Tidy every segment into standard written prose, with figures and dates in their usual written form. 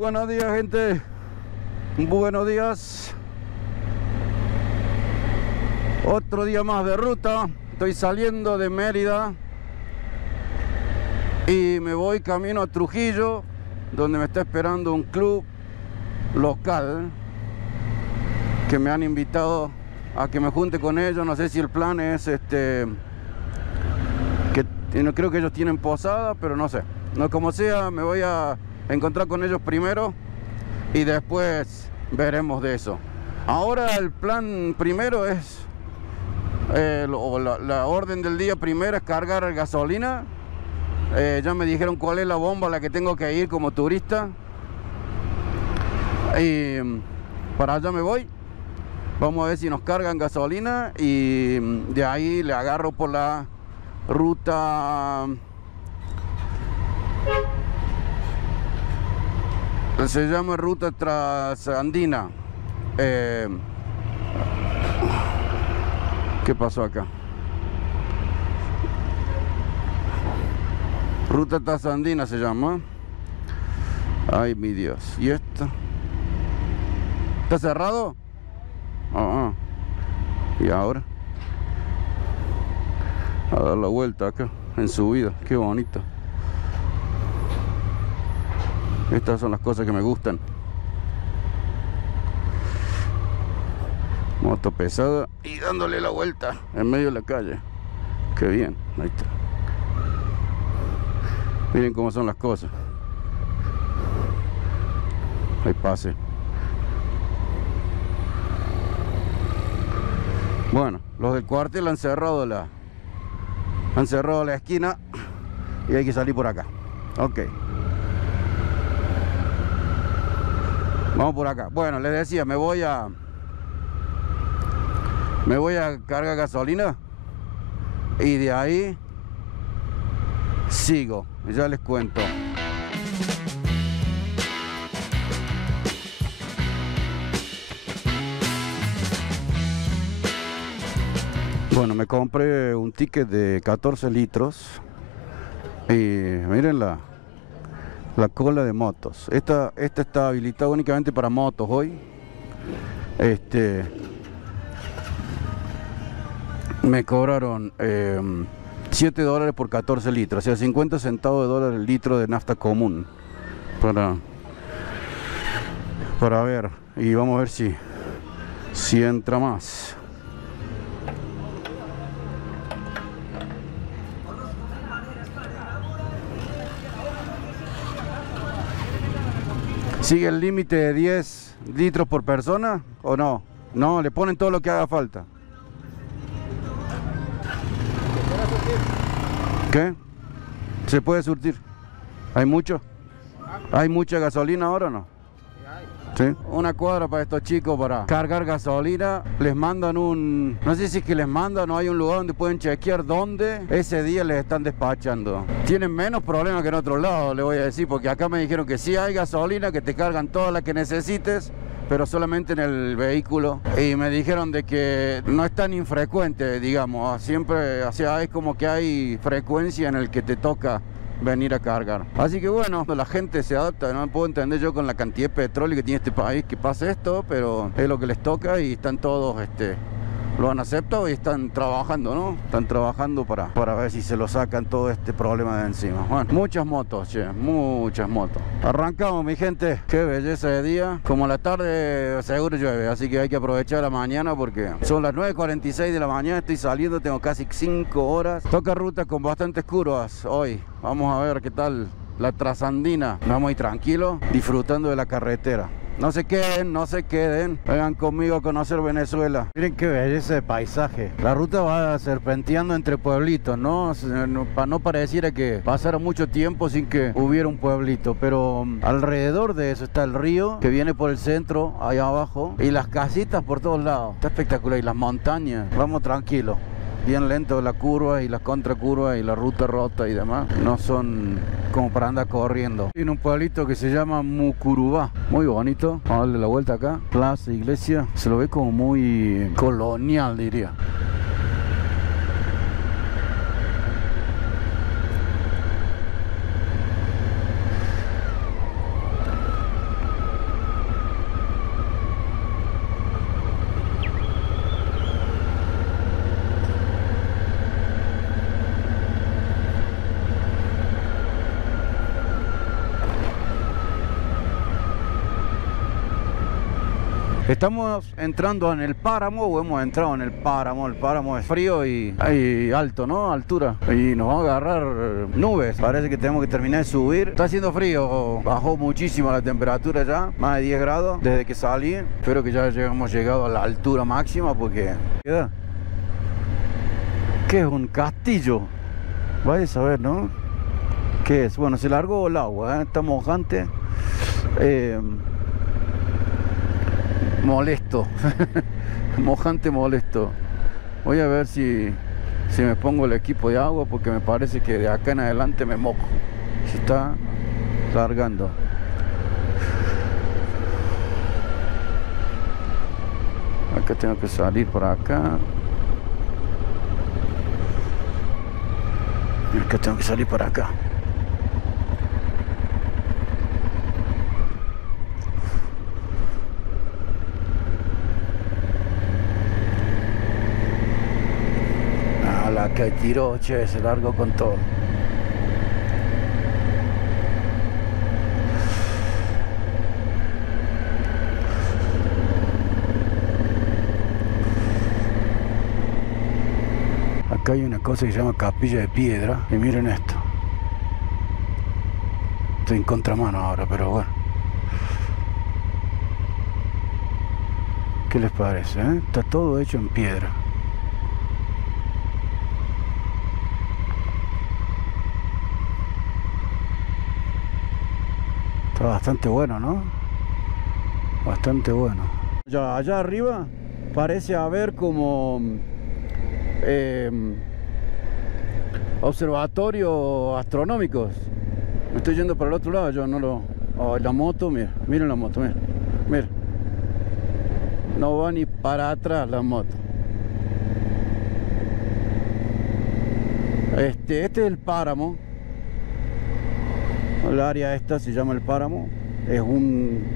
Buenos días, gente. Buenos días. Otro día más de ruta. Estoy saliendo de Mérida y me voy camino a Trujillo, donde me está esperando un club local que me han invitado a que me junte con ellos. No sé si el plan es que no creo que ellos tienen posada, pero no sé. No, como sea, me voy a encontrar con ellos primero y después veremos de eso. Ahora el plan primero es la orden del día primero es cargar gasolina. Ya me dijeron cuál es la bomba a la que tengo que ir como turista, y para allá me voy. Vamos a ver si nos cargan gasolina y de ahí le agarro por la ruta, se llama ruta transandina. ¿Qué pasó acá? Ruta transandina se llama. Ay, mi Dios. ¿Y esto? ¿Está cerrado? ¿Y ahora? A dar la vuelta acá, en subida. Qué bonito. Estas son las cosas que me gustan. Moto pesada y dándole la vuelta en medio de la calle. Qué bien, ahí está. Miren cómo son las cosas. Ahí pase. Bueno, los del cuartel han cerrado la esquina y hay que salir por acá. Ok. Vamos por acá. Bueno, les decía, me voy a cargar gasolina y de ahí sigo. Ya les cuento. Bueno, me compré un ticket de 14 litros y miren la cola de motos. Esta está habilitada únicamente para motos hoy. Me cobraron $7 por 14 litros, o sea, 50 centavos de dólar el litro de nafta común. Para ver, y vamos a ver si entra más. ¿Sigue el límite de 10 litros por persona o no? No, le ponen todo lo que haga falta. ¿Qué? ¿Se puede surtir? ¿Hay mucho? ¿Hay mucha gasolina ahora o no? ¿Sí? Una cuadra para estos chicos para cargar gasolina. Les mandan no sé si es que les mandan o hay un lugar donde pueden chequear dónde ese día les están despachando. Tienen menos problemas que en otros lados, les voy a decir, porque acá me dijeron que sí hay gasolina, que te cargan toda la que necesites, pero solamente en el vehículo. Y me dijeron de que no es tan infrecuente, digamos. Siempre, o sea, es como que hay frecuencia en el que te toca venir a cargar. Así que bueno, la gente se adapta. No puedo entender yo con la cantidad de petróleo que tiene este país que pase esto, pero es lo que les toca y están todos lo han aceptado y están trabajando, ¿no? Están trabajando para ver si se lo sacan todo este problema de encima. Bueno, muchas motos, che, muchas motos. Arrancamos, mi gente. Qué belleza de día. Como a la tarde seguro llueve, así que hay que aprovechar la mañana porque son las 9:46 de la mañana. Estoy saliendo, tengo casi 5 horas. Toca ruta con bastantes curvas hoy. Vamos a ver qué tal la transandina. Vamos a ir tranquilos, disfrutando de la carretera. No se queden, vengan conmigo a conocer Venezuela. Miren qué belleza de paisaje. La ruta va serpenteando entre pueblitos, ¿no? Para no pareciera que pasara mucho tiempo sin que hubiera un pueblito, pero alrededor de eso está el río que viene por el centro, ahí abajo, y las casitas por todos lados. Está espectacular, y las montañas. Vamos tranquilos. Bien lento la curva y las contracurvas y la ruta rota y demás. No son como para andar corriendo. Tiene un pueblito que se llama Mucurubá. Muy bonito. Vamos a darle la vuelta acá. Plaza, iglesia. Se lo ve como muy colonial, diría. Estamos entrando en el páramo o hemos entrado en el páramo. El páramo es frío y alto, ¿no? Altura. Y nos va a agarrar nubes. Parece que tenemos que terminar de subir. Está haciendo frío. Bajó muchísimo la temperatura ya. Más de 10 grados desde que salí. Espero que ya hemos llegado a la altura máxima porque... ¿Qué es un castillo? Vaya a saber, ¿no? ¿Qué es? Bueno, se largó el agua, ¿eh? Está mojante. Molesto. Mojante molesto. Voy a ver si me pongo el equipo de agua porque me parece que de acá en adelante me mojo. Se está largando. Acá tengo que salir por acá. Acá tengo que salir por acá. La que tiró, che, se largó con todo. Acá hay una cosa que se llama Capilla de Piedra. Y miren esto. Estoy en contramano ahora, pero bueno. ¿Qué les parece, eh? Está todo hecho en piedra. Está bastante bueno, ¿no? Bastante bueno. Ya allá arriba parece haber como observatorios astronómicos. Me estoy yendo para el otro lado, yo no lo... Oh, la moto, mira, miren la moto, mira, mira. No va ni para atrás la moto. Este es el páramo. El área esta se llama el páramo.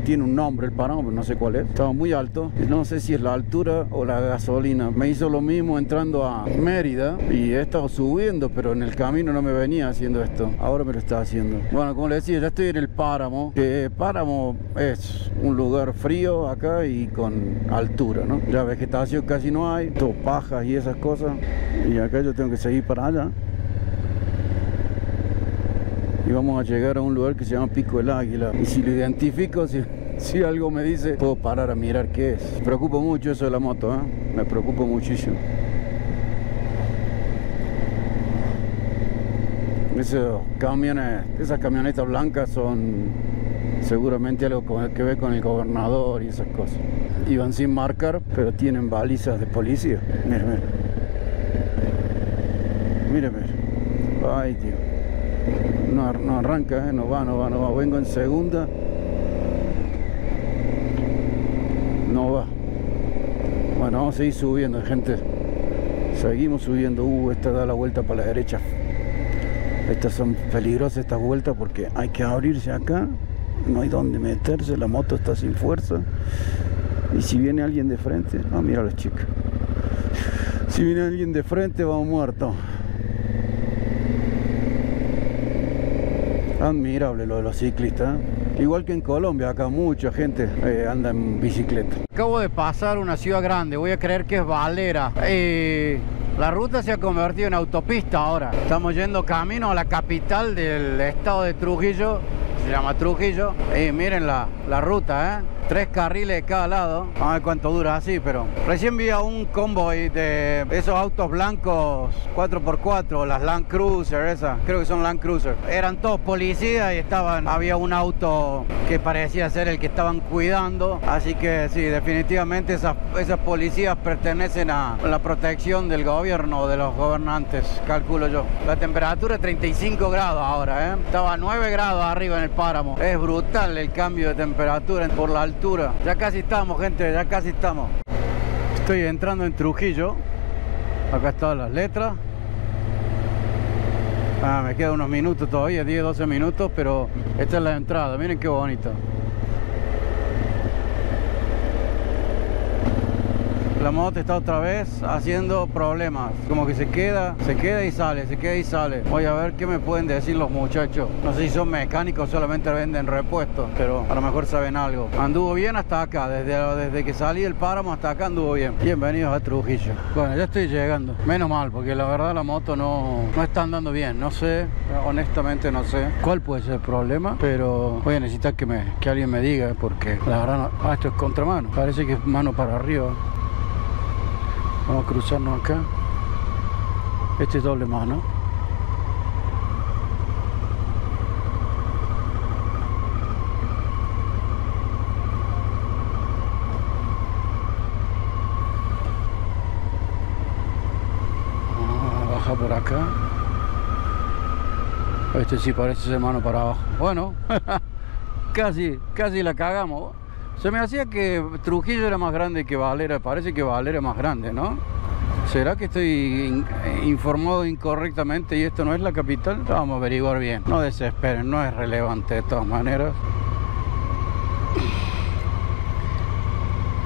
Tiene un nombre el páramo, pero no sé cuál es. Estaba muy alto. No sé si es la altura o la gasolina. Me hizo lo mismo entrando a Mérida y he estado subiendo, pero en el camino no me venía haciendo esto. Ahora me lo está haciendo. Bueno, como les decía, ya estoy en el páramo. Páramo es un lugar frío acá y con altura, ¿no? Ya vegetación casi no hay, todo pajas y esas cosas. Y acá yo tengo que seguir para allá. Y vamos a llegar a un lugar que se llama Pico del Águila. Y si lo identifico, si algo me dice, puedo parar a mirar qué es. Me preocupa mucho eso de la moto, ¿eh? Me preocupa muchísimo. Esos camiones, esas camionetas blancas son seguramente algo que ver con el gobernador y esas cosas. Iban sin marcar, pero tienen balizas de policía. Mira, mira. Mira, mira. Ay, tío. No arranca, no va. Vengo en segunda. No va. Bueno, vamos a seguir subiendo, gente. Seguimos subiendo. Esta da la vuelta para la derecha. Estas son peligrosas, estas vueltas, porque hay que abrirse acá. No hay dónde meterse. La moto está sin fuerza. Y si viene alguien de frente... Ah, mira a los chicos. Si viene alguien de frente, vamos muertos. Admirable lo de los ciclistas, ¿eh? Igual que en Colombia, acá mucha gente anda en bicicleta. Acabo de pasar una ciudad grande, voy a creer que es Valera. La ruta se ha convertido en autopista ahora. Estamos yendo camino a la capital del estado de Trujillo, se llama Trujillo. Miren la ruta, 3 carriles de cada lado. Vamos a ver cuánto dura así, pero... Recién vi a un convoy de esos autos blancos 4x4, las Land Cruiser, esas, creo que son Land Cruiser. Eran todos policías y había un auto que parecía ser el que estaban cuidando. Así que sí, definitivamente esas policías pertenecen a la protección del gobierno, de los gobernantes, calculo yo. La temperatura es 35 grados ahora, Estaba a 9 grados arriba en el páramo. Es brutal el cambio de temperatura por la altura. Ya casi estamos, gente, ya casi estamos. Estoy entrando en Trujillo. Acá están las letras. Me quedan unos minutos todavía, 10-12 minutos, pero esta es la entrada. Miren qué bonito. La moto está otra vez haciendo problemas. Como que se queda y sale, se queda y sale. Voy a ver qué me pueden decir los muchachos. No sé si son mecánicos, solamente venden repuestos, pero a lo mejor saben algo. Anduvo bien hasta acá, desde que salí del páramo hasta acá anduvo bien. Bienvenidos a Trujillo. Bueno, ya estoy llegando. Menos mal, porque la verdad la moto no está andando bien. No sé, honestamente no sé cuál puede ser el problema, pero voy a necesitar que alguien me diga, porque la verdad no. Esto es contramano. Parece que es mano para arriba. Vamos a cruzarnos acá. Este es doble mano. Baja por acá. Este sí parece ser mano para abajo. Bueno, casi la cagamos. Se me hacía que Trujillo era más grande que Valera. Parece que Valera es más grande, ¿no? ¿Será que estoy informado incorrectamente y esto no es la capital? Vamos a averiguar bien. No desesperen, no es relevante de todas maneras.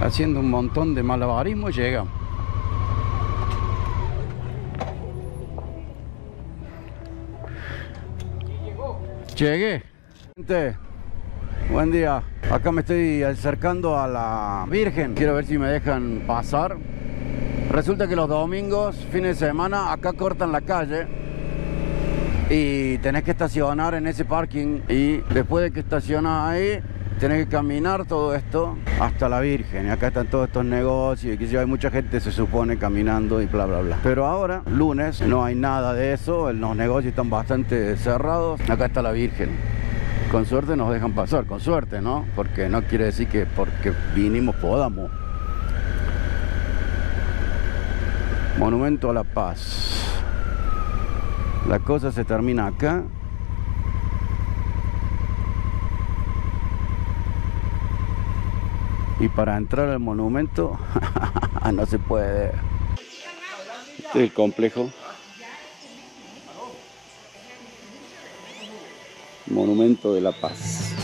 Haciendo un montón de malabarismo llegamos. Llegué. Gente, buen día. Acá me estoy acercando a la Virgen. Quiero ver si me dejan pasar. Resulta que los domingos, fines de semana, acá cortan la calle y tenés que estacionar en ese parking, y después de que estacionás ahí, tenés que caminar todo esto hasta la Virgen. Y acá están todos estos negocios y que hay mucha gente, se supone, caminando y bla bla bla. Pero ahora, lunes, no hay nada de eso. Los negocios están bastante cerrados. Acá está la Virgen. Con suerte nos dejan pasar, con suerte, ¿no? Porque no quiere decir que porque vinimos podamos. Monumento a la Paz. La cosa se termina acá. Y para entrar al monumento no se puede. Este es el complejo. Monumento de la Paz.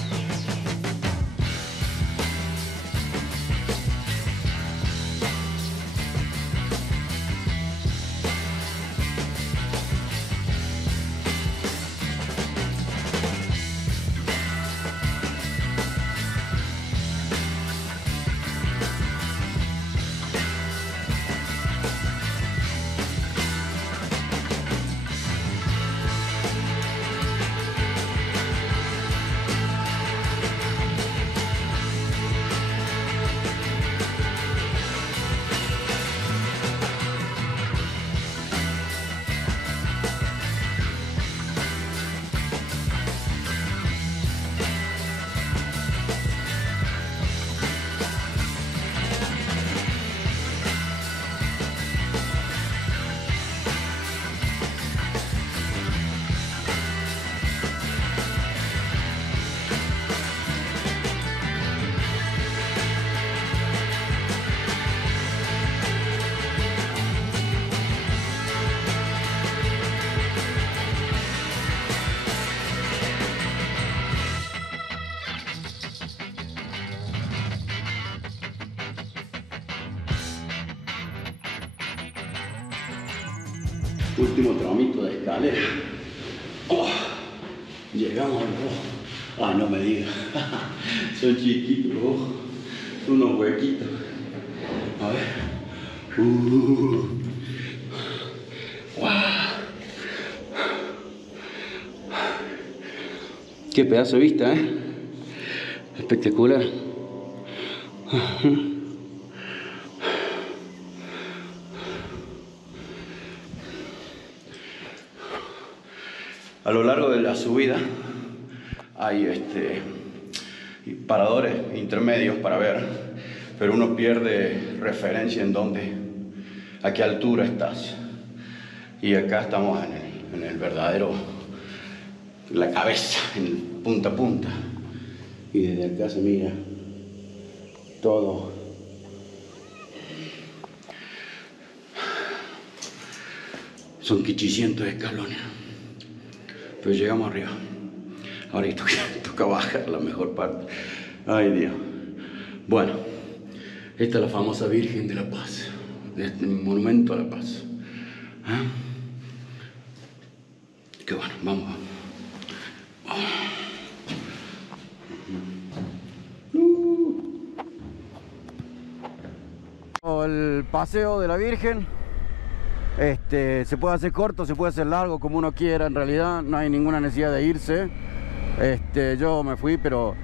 Último tramito de escalera. Oh, llegamos al ojo. Ah, no me digas. Son chiquitos los ojos. Son unos huequitos. A ver. Wow. Qué pedazo de vista, ¿eh? Espectacular. A lo largo de la subida hay paradores intermedios para ver, pero uno pierde referencia en dónde, a qué altura estás. Y acá estamos en el verdadero, la cabeza, en punta a punta. Y desde acá se mira todo. Son 500 escalones. Pero llegamos arriba. Ahora toca bajar la mejor parte. Ay, Dios. Bueno, Esta es la famosa Virgen de la Paz, este monumento a la paz. ¿Ah? Qué bueno, vamos. El paseo de la Virgen, se puede hacer corto, se puede hacer largo, como uno quiera. En realidad no hay ninguna necesidad de irse. Yo me fui, pero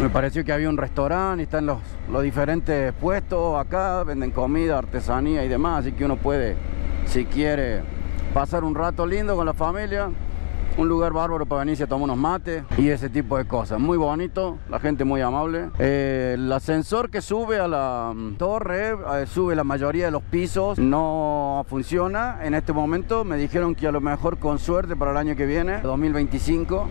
me pareció que había un restaurante y están los diferentes puestos acá, venden comida, artesanía y demás, así que uno puede, si quiere, pasar un rato lindo con la familia. Un lugar bárbaro para venirse a tomar unos mates y ese tipo de cosas. Muy bonito, la gente muy amable. El ascensor que sube a la torre, sube la mayoría de los pisos, no funciona en este momento. Me dijeron que a lo mejor con suerte para el año que viene, 2025.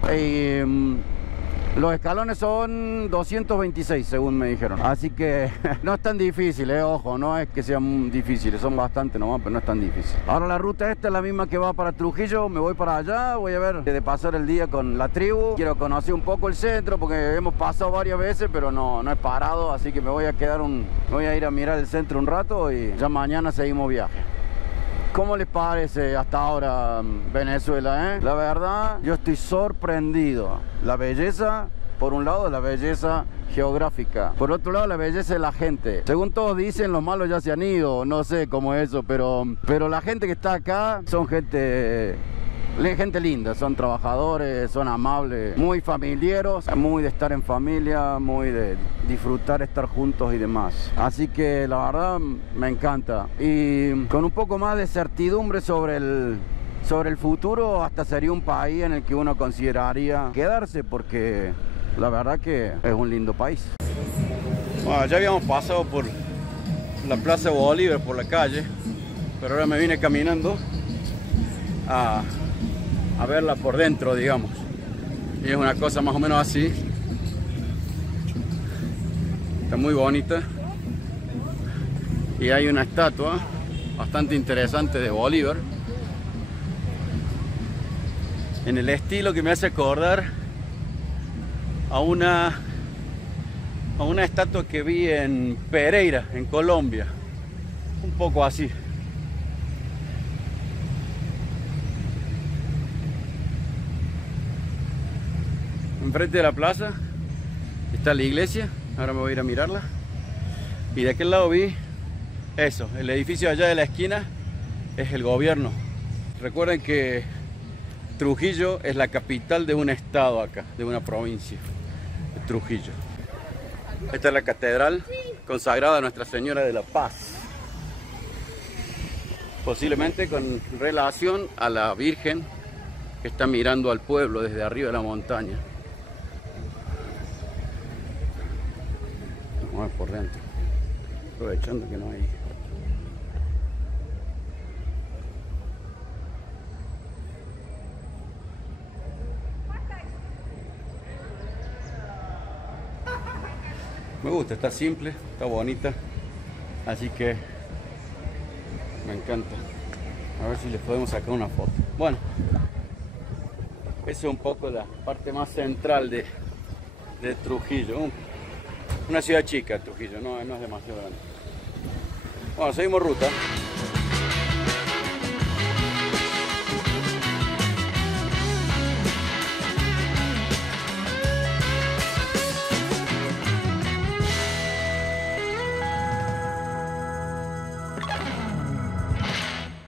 Los escalones son 226 según me dijeron. Así que no es tan difícil, ojo, no es que sean difíciles, son bastante nomás, pero no es tan difícil. Ahora la ruta esta es la misma que va para Trujillo, me voy para allá, voy a ver de pasar el día con la tribu. Quiero conocer un poco el centro porque hemos pasado varias veces, pero no he parado, así que me voy a ir a mirar el centro un rato y ya mañana seguimos viaje. ¿Cómo les parece hasta ahora Venezuela? La verdad, yo estoy sorprendido. La belleza, por un lado, la belleza geográfica. Por otro lado, la belleza de la gente. Según todos dicen, los malos ya se han ido. No sé cómo es eso, pero la gente que está acá son gente linda. Son trabajadores, son amables, muy familiares, muy de estar en familia, muy de disfrutar estar juntos y demás. Así que la verdad me encanta. Y con un poco más de certidumbre sobre el futuro, hasta sería un país en el que uno consideraría quedarse, porque la verdad que es un lindo país. Bueno, ya habíamos pasado por la Plaza Bolívar, por la calle, pero ahora me vine caminando a verla por dentro, digamos. Y es una cosa más o menos así. Está muy bonita. Y hay una estatua bastante interesante de Bolívar, en el estilo que me hace acordar a una estatua que vi en Pereira, en Colombia. Un poco así. Enfrente de la plaza está la iglesia, ahora me voy a ir a mirarla. Y de aquel lado vi eso, el edificio allá de la esquina es el gobierno. Recuerden que Trujillo es la capital de un estado acá, de una provincia, de Trujillo. Esta es la catedral consagrada a Nuestra Señora de la Paz. Posiblemente con relación a la Virgen que está mirando al pueblo desde arriba de la montaña. Vamos a ver por dentro, aprovechando que no hay. Me gusta, está simple, está bonita, así que me encanta. A ver si les podemos sacar una foto. Bueno, esa es un poco la parte más central de Trujillo. Una ciudad chica, Trujillo, no es demasiado grande. Bueno, seguimos ruta.